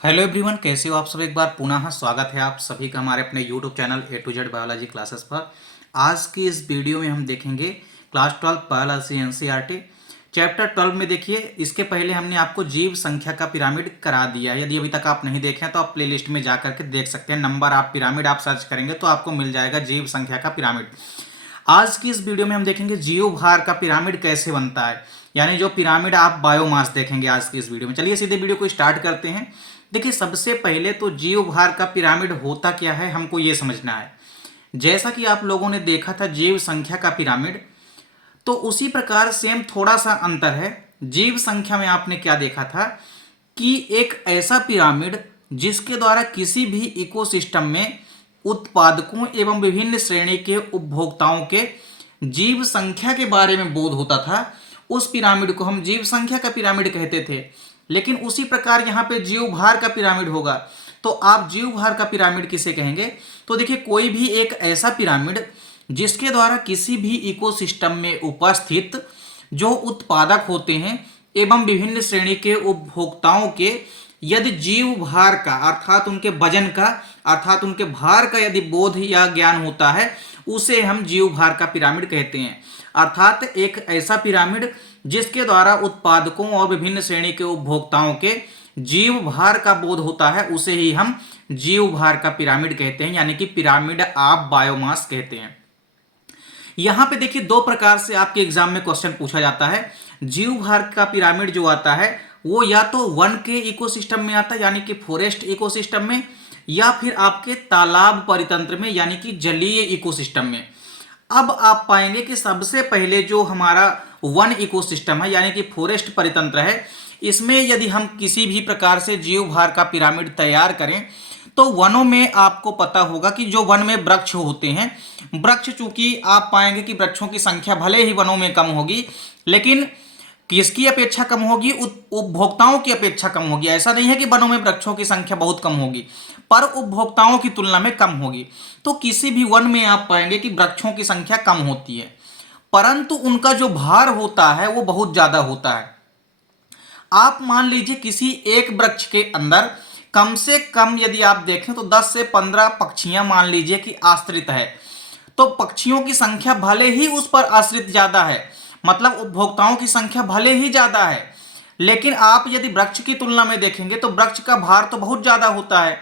Hello everyone, कैसे हो आप सब। एक बार पुनः स्वागत है आप सभी का हमारे अपने YouTube channel A to Z biology classes पर। आज की इस वीडियो में हम देखेंगे क्लास 12 बायोलॉजी एनसीईआरटी चैप्टर 12 में। देखिए, इसके पहले हमने आपको जीव संख्या का पिरामिड करा दिया है। यदि अभी तक आप नहीं देखें तो आप प्लेलिस्ट में जा करके देख सकते हैं। नंबर आप पिरामिड आप सर्च करेंगे तो आपको मिल जाएगा जीव संख्या का पिरामिड। आज की इस वीडियो में हम देखेंगे जीव भार का पिरामिड कैसे बनता है, यानी जो पिरामिड आप बायोमास देखेंगे आज की इस वीडियो में। चलिए सीधे वीडियो को स्टार्ट करते हैं। देखिए, सबसे पहले तो जीव भार का पिरामिड होता क्या है हमको ये समझना है। जैसा कि आप लोगों ने देखा था जीव संख्या का पिरामिड, तो उसी प्रकार सेम थोड़ा सा अंतर है। जीव संख्या में आपने क्या देखा था कि एक ऐसा पिरामिड जिसके द्वारा किसी भी इकोसिस्टम में उत्पादकों एवं विभिन्न श्रेणी के उपभोक्ताओं के जीव संख्या के बारे में बोध होता था, उस पिरामिड को हम जीव संख्या का पिरामिड कहते थे। लेकिन उसी प्रकार यहाँ पे जीव भार का पिरामिड होगा, तो आप जीव भार का पिरामिड किसे कहेंगे। तो देखिए, कोई भी एक ऐसा पिरामिड जिसके द्वारा किसी भी इकोसिस्टम में उपस्थित जो उत्पादक होते हैं एवं विभिन्न श्रेणी के उपभोक्ताओं के यदि जीव भार का अर्थात उनके वजन का अर्थात उनके भार का यदि बोध या ज्ञान होता है, उसे हम जीव भार का पिरामिड कहते हैं। अर्थात एक ऐसा पिरामिड जिसके द्वारा उत्पादकों और विभिन्न श्रेणी के उपभोक्ताओं के जीव भार का बोध होता है, उसे ही हम जीव भार का पिरामिड कहते हैं, यानी कि पिरामिड ऑफ बायोमास कहते हैं। यहां पे देखिए, दो प्रकार से आपके एग्जाम में क्वेश्चन पूछा जाता है। जीव भार का पिरामिड जो आता है वो या तो वन के इकोसिस्टम में आता है, यानी कि फॉरेस्ट इकोसिस्टम में, या फिर आपके तालाब परितंत्र में, यानी कि जलीय इकोसिस्टम में। अब आप पाएंगे कि सबसे पहले जो हमारा वन इकोसिस्टम है, यानी कि फॉरेस्ट परितंत्र है, इसमें यदि हम किसी भी प्रकार से जीव भार का पिरामिड तैयार करें तो वनों में आपको पता होगा कि जो वन में वृक्ष होते हैं, वृक्ष चूंकि आप पाएंगे कि वृक्षों की संख्या भले ही वनों में कम होगी, लेकिन किसकी अपेक्षा कम होगी, उपभोक्ताओं की अपेक्षा कम होगी। ऐसा नहीं है कि वनों में वृक्षों की संख्या बहुत कम होगी, पर उपभोक्ताओं की तुलना में कम होगी। तो किसी भी वन में आप पाएंगे कि वृक्षों की संख्या कम होती है, परंतु उनका जो भार होता है वो बहुत ज्यादा होता है। आप मान लीजिए किसी एक वृक्ष के अंदर कम से कम यदि आप देखें तो 10 से 15 पक्षियां मान लीजिए कि आश्रित है, तो पक्षियों की संख्या भले ही उस पर आश्रित ज्यादा है, मतलब उपभोक्ताओं की संख्या भले ही ज्यादा है, लेकिन आप यदि वृक्ष की तुलना में देखेंगे तो वृक्ष का भार तो बहुत ज्यादा होता है।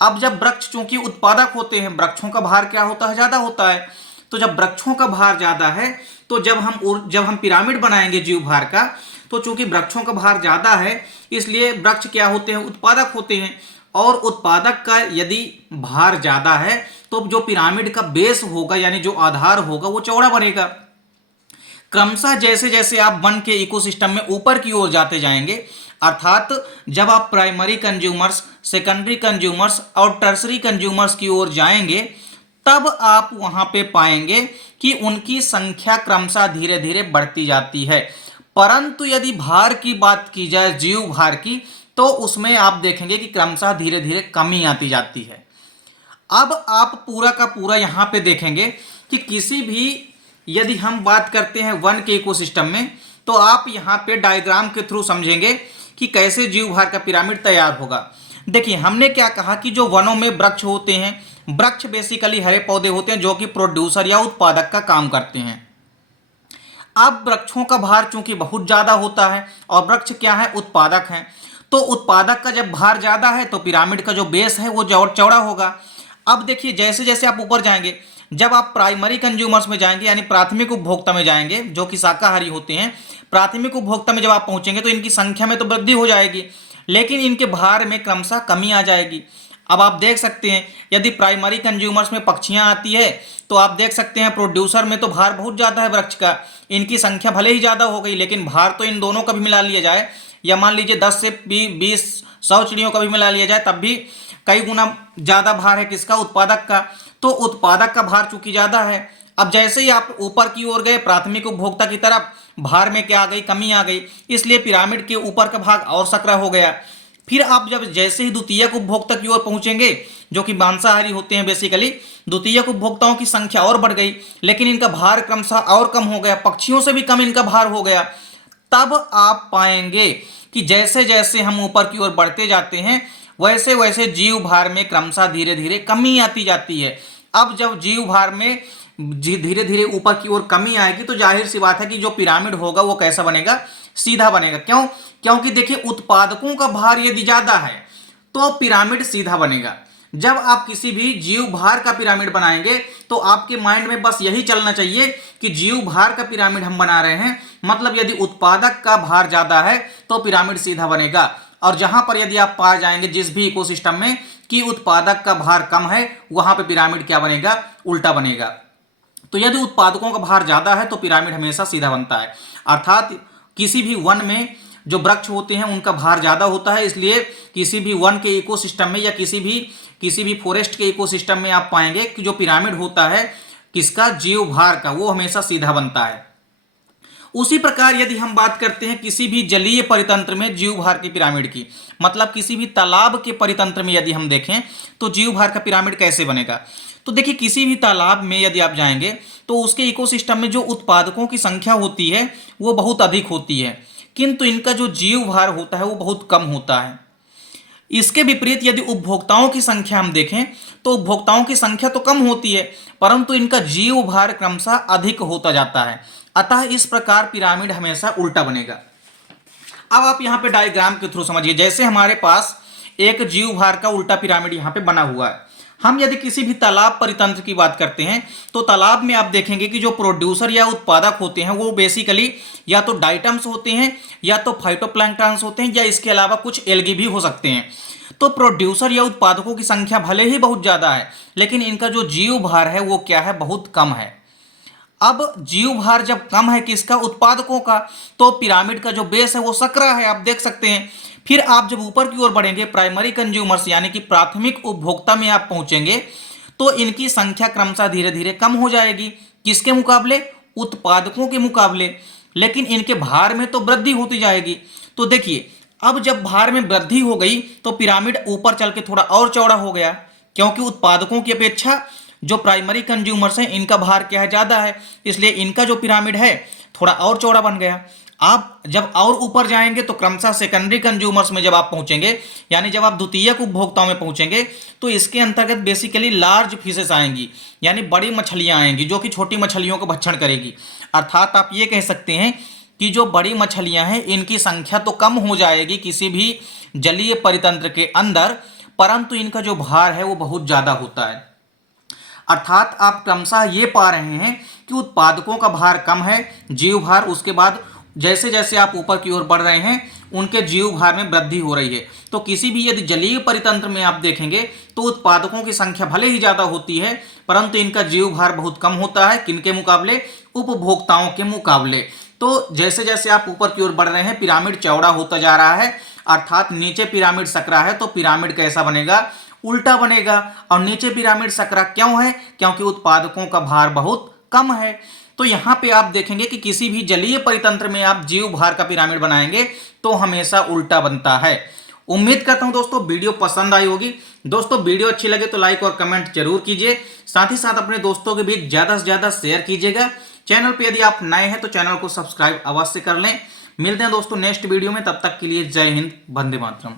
अब जब वृक्ष चूंकि उत्पादक होते हैं, वृक्षों का भार क्या होता है, ज्यादा होता है। तो जब वृक्षों का भार ज्यादा है तो जब हम पिरामिड बनाएंगे जीव भार का, तो चूंकि वृक्षों का भार ज्यादा है इसलिए वृक्ष क्या होते हैं, उत्पादक होते हैं। और उत्पादक का यदि भार ज्यादा है तो जो पिरामिड का बेस होगा, यानी जो आधार होगा, वो चौड़ा बनेगा। क्रमशः जैसे जैसे आप वन के इकोसिस्टम में ऊपर की ओर जाते जाएंगे, अर्थात जब आप प्राइमरी कंज्यूमर्स, सेकेंडरी कंज्यूमर्स और टर्सरी कंज्यूमर्स की ओर जाएंगे, तब आप वहां पे पाएंगे कि उनकी संख्या क्रमशः धीरे धीरे बढ़ती जाती है। परंतु यदि भार की बात की जाए, जीव भार की, तो उसमें आप देखेंगे कि क्रमशः धीरे धीरे कमी आती जाती है। अब आप पूरा का पूरा यहां पे देखेंगे कि किसी भी यदि हम बात करते हैं वन के इकोसिस्टम में, तो आप यहां पे डायग्राम के थ्रू समझेंगे कि कैसे जीव भार का पिरामिड तैयार होगा। देखिए, हमने क्या कहा कि जो वनों में वृक्ष होते हैं, वृक्ष बेसिकली हरे पौधे होते हैं जो कि प्रोड्यूसर या उत्पादक का काम करते हैं। अब वृक्षों का भार चूंकि बहुत ज्यादा होता है और वृक्ष क्या है, उत्पादक है, तो उत्पादक का जब भार ज्यादा है तो पिरामिड का जो बेस है वो चौड़ा होगा। अब देखिए, जैसे जैसे आप ऊपर जाएंगे, जब आप प्राइमरी कंज्यूमर्स में जाएंगे, यानी प्राथमिक उपभोक्ता में जाएंगे, जो कि शाकाहारी होते हैं, प्राथमिक उपभोक्ता में जब आप पहुंचेंगे तो इनकी संख्या में तो वृद्धि हो जाएगी, लेकिन इनके भार में क्रमशः कमी आ जाएगी। अब आप देख सकते हैं, यदि प्राइमरी कंज्यूमर्स में पक्षियां आती है तो आप देख सकते हैं प्रोड्यूसर में तो भार बहुत ज़्यादा है वृक्ष का, इनकी संख्या भले ही ज़्यादा हो गई, लेकिन भार तो इन दोनों का भी मिला लिया जाए, या मान लीजिए 10 से 20 100 चिड़ियों का भी मिला लिया जाए, तब भी कई गुना ज़्यादा भार है किसका, उत्पादक का। तो उत्पादक का भार चूंकि ज़्यादा है, अब जैसे ही आप ऊपर की ओर गए प्राथमिक उपभोक्ता की तरफ, भार में क्या आ गई, कमी आ गई, इसलिए पिरामिड के ऊपर का भाग और सकरा हो गया। फिर आप जब जैसे ही द्वितीयक उपभोक्ता की ओर पहुंचेंगे, जो कि मांसाहारी होते हैं बेसिकली, द्वितीयक उपभोक्ताओं की संख्या और बढ़ गई, लेकिन इनका भार क्रमशः और कम हो गया, पक्षियों से भी कम इनका भार हो गया। तब आप पाएंगे कि जैसे जैसे हम ऊपर की ओर बढ़ते जाते हैं वैसे वैसे जीव भार में क्रमशः धीरे धीरे कमी आती जाती है। अब जब जीव भार में धीरे धीरे ऊपर की ओर कमी आएगी तो जाहिर सी बात है कि जो पिरामिड होगा वो कैसा बनेगा, सीधा बनेगा। क्यों? क्योंकि देखिए उत्पादकों का भार यदि ज्यादा है तो पिरामिड सीधा बनेगा। जब आप किसी भी जीव भार का पिरामिड बनाएंगे तो आपके माइंड में बस यही चलना चाहिए कि जीव भार का पिरामिड हम बना रहे हैं, मतलब यदि उत्पादक का भार ज्यादा है तो पिरामिड सीधा बनेगा। और जहां पर यदि आप पा जाएंगे जिस भी इकोसिस्टम में कि उत्पादक का भार कम है, वहां पे पिरामिड क्या बनेगा, उल्टा बनेगा। तो यदि उत्पादकों का भार ज्यादा है तो पिरामिड हमेशा सीधा बनता है। अर्थात किसी भी वन में जो वृक्ष होते हैं उनका भार ज्यादा होता है, इसलिए किसी भी वन के इकोसिस्टम में या किसी भी फॉरेस्ट के इकोसिस्टम में आप पाएंगे कि जो पिरामिड होता है किसका, जीव भार का, वो हमेशा सीधा बनता है। उसी प्रकार यदि हम बात करते हैं किसी भी जलीय परितंत्र में जीव भार की पिरामिड की, मतलब किसी भी तालाब के परितंत्र में यदि हम देखें तो जीव भार का पिरामिड कैसे बनेगा। तो देखिए किसी भी तालाब में यदि आप जाएंगे तो उसके इकोसिस्टम में जो उत्पादकों की संख्या होती है वो बहुत अधिक होती है, किंतु इनका जो जीव भार होता है वो बहुत कम होता है। इसके विपरीत यदि उपभोक्ताओं की संख्या हम देखें तो उपभोक्ताओं की संख्या तो कम होती है परंतु इनका जीव भार क्रमशः अधिक होता जाता है। अतः इस प्रकार पिरामिड हमेशा उल्टा बनेगा। अब आप यहाँ पे डायग्राम के थ्रू समझिए, जैसे हमारे पास एक जीव भार का उल्टा पिरामिड यहाँ पे बना हुआ है। हम यदि किसी भी तालाब परितंत्र की बात करते हैं तो तालाब में आप देखेंगे कि जो प्रोड्यूसर या उत्पादक होते हैं वो बेसिकली या तो डाइटम्स होते हैं या तो फाइटोप्लैंक्टन्स होते हैं या इसके अलावा कुछ एल्गी भी हो सकते हैं। तो प्रोड्यूसर या उत्पादकों की संख्या भले ही बहुत ज्यादा है लेकिन इनका जो जीव भार है वो क्या है, बहुत कम है। अब जीव भार जब कम है किसका, उत्पादकों का, तो पिरामिड का जो बेस है वो सकरा है, आप देख सकते हैं। फिर आप जब ऊपर की ओर बढ़ेंगे प्राइमरी कंज्यूमर्स यानी कि प्राथमिक उपभोक्ता में आप पहुंचेंगे तो इनकी संख्या क्रमशः धीरे धीरे कम हो जाएगी। किसके मुकाबले, उत्पादकों के मुकाबले, लेकिन इनके भार में तो वृद्धि होती जाएगी। तो देखिए अब जब भार में वृद्धि हो गई तो पिरामिड ऊपर चल के थोड़ा और चौड़ा हो गया, क्योंकि उत्पादकों की अपेक्षा जो प्राइमरी कंज्यूमर्स हैं इनका भार क्या है, ज्यादा है, इसलिए इनका जो पिरामिड है थोड़ा और चौड़ा बन गया। आप जब और ऊपर जाएंगे तो क्रमशः सेकेंडरी कंज्यूमर्स में जब आप पहुंचेंगे यानी जब आप द्वितीयक उपभोक्ताओं में पहुंचेंगे तो इसके अंतर्गत बेसिकली लार्ज फिशेस आएंगी, यानी बड़ी मछलियां आएंगी जो कि छोटी मछलियों को भक्षण करेगी। अर्थात आप ये कह सकते हैं कि जो बड़ी मछलियां हैं इनकी संख्या तो कम हो जाएगी किसी भी जलीय परितंत्र के अंदर, परंतु इनका जो भार है वो बहुत ज्यादा होता है। अर्थात आप क्रमशः ये पा रहे हैं कि उत्पादकों का भार कम है, जीव भार, उसके बाद जैसे जैसे आप ऊपर की ओर बढ़ रहे हैं उनके जीव भार में वृद्धि हो रही है। तो किसी भी यदि जलीय परितंत्र में आप देखेंगे तो उत्पादकों की संख्या भले ही ज्यादा होती है परंतु इनका जीव भार बहुत कम होता है, किनके मुकाबले, उपभोक्ताओं के मुकाबले। तो जैसे जैसे आप ऊपर की ओर बढ़ रहे हैं पिरामिड चौड़ा होता जा रहा है, अर्थात नीचे पिरामिड सकरा है तो पिरामिड कैसा बनेगा, उल्टा बनेगा। और नीचे पिरामिड सकरा क्यों है, क्योंकि उत्पादकों का भार बहुत कम है। तो यहां पे आप देखेंगे कि किसी भी जलीय परितंत्र में आप जीव भार का पिरामिड बनाएंगे तो हमेशा उल्टा बनता है। उम्मीद करता हूं दोस्तों वीडियो पसंद आई होगी। दोस्तों वीडियो अच्छी लगे तो लाइक और कमेंट जरूर कीजिए, साथ ही साथ अपने दोस्तों के बीच ज्यादा से ज्यादा शेयर कीजिएगा। चैनल पे यदि आप नए हैं तो चैनल को सब्सक्राइब अवश्य कर लें। मिलते हैं दोस्तों नेक्स्ट वीडियो में, तब तक के लिए जय हिंद, वंदे मातरम।